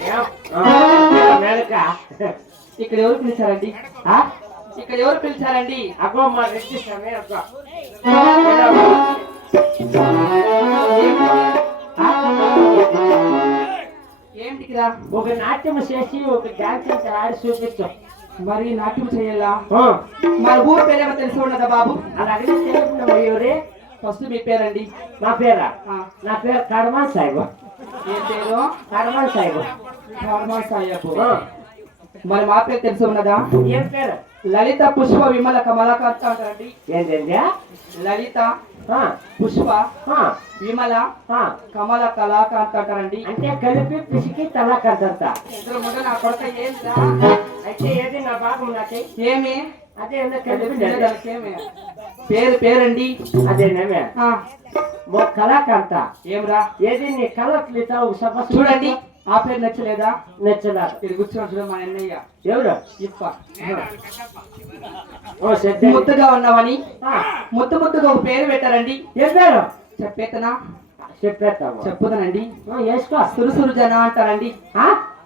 పిలిచారు? ఇక్కడ ఎవరు పిలిచారండి? ఇక్కడ ఎవరు పిలిచారండి? అగో మా రెడ్డి సమయ ఏమిటికిరా? ఒక నాట్యం చేసి ఒక డాన్స్ ఆడి చూపించు. మరి నాట్యం చేయాలా? మరి ఊరు పేరేమో తెలిసి ఉన్నదా బాబు? అలా అడిగి తెలియకుండా ఫస్ట్ మీ పేరండి? నా పేరా? నా పేరు కడమాన్ సాయిబు. ఏం పేరు? కడమాన్ సాయిబు. కడమాన్ సాయిబు. మరి మా పేరు తెలిసి ఉన్నదా? ఏం పేరు? లలిత పుష్ప విమల కమలాకాంత అంటారండి. ఏంటండి? లలిత పుష్ప విమల కమల కళాకాంత అంటారండి. అంటే కలిపి పిసికి తలాకంత. ఇద్దరు ముందు నా కొడుక ఏంటా? అయితే ఏది నా భాగం నాకే ఏమి? అదే కలిపి పేరు పేరండి అదేనేమే కళాకాంత. ఏమిరా? ఏది నీ కళ చూడండి. ఆ పేరు నచ్చలేదా? నచ్చదా? ఇది కూర్చోండి చూడ మా అన్నయ్య. ఎవరు? ఇప్ప. ముద్దుగా ఉన్నావని ముద్దుగా ఒక పేరు పెట్టారండి. ఏం పేరు? చెప్పేతనా? చెప్పేస్తావు. చెప్పుతానండి. వేసుకో. సురుసురు జన అంటారండి.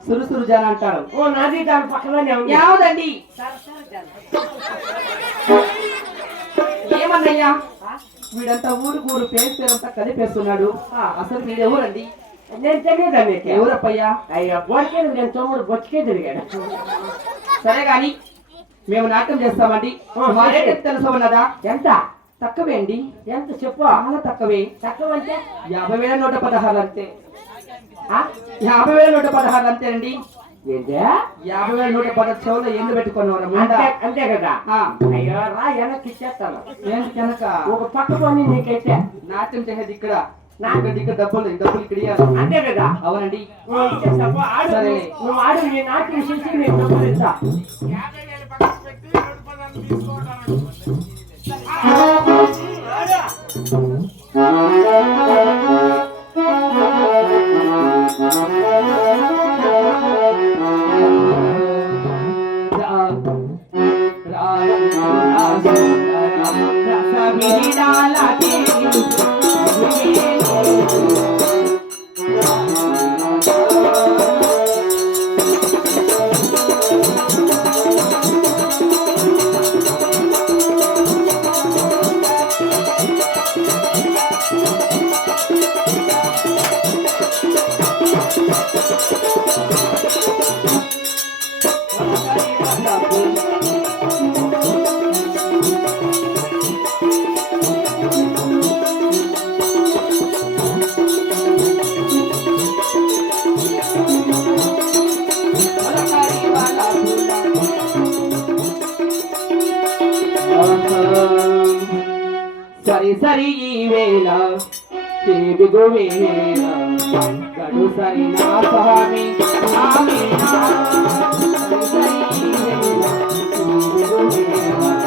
సురుసురు జన అంటారు. ఓ నాది దాని పక్కలోనే ఉంది. యావదండి? ఏమన్నయ్యా వీడంతా ఊరు పేరంతా కలిపేస్తున్నాడు. అసలు మీరెవరండి? నేను తెలియదండి. ఎవరప్పయ్యా? అయ్యా బొడికేది నేను తమ్ముడు బొచ్చుకే తిరిగాడు. సరే గాని మేము నాట్యం చేస్తామండి. మా రేట్ తెలుసా ఉన్నదా? ఎంత? తక్కువే అండి. ఎంత చెప్పు? చాలా తక్కువే. తక్కువ అంటే 50,116 అంతే. 50,116 అంతేనండి. ఏంటి? 50,116 చెవులో ఎందు పెట్టుకున్నారు అంతే కదా? అయ్యో రా వెనక్కి ఇచ్చేస్తాను. ఏంటి కనుక? ఒక పట్టుకొని నీకైతే నాట్యం చేసేది ఇక్కడ. నాకు ఇక్కడ డబ్బులు ఇక్కడ అంతే కదా? అవునండి. సరే నువ్వు ఆడు. నీ నాట్యం చేసి నేను డబ్బులు ఇస్తా. సరి సరి ఈ వేళ తిరుగు వేళ గడు సరి నా స్వామి సరి సరి ఈ వేళ తిరుగు వేళ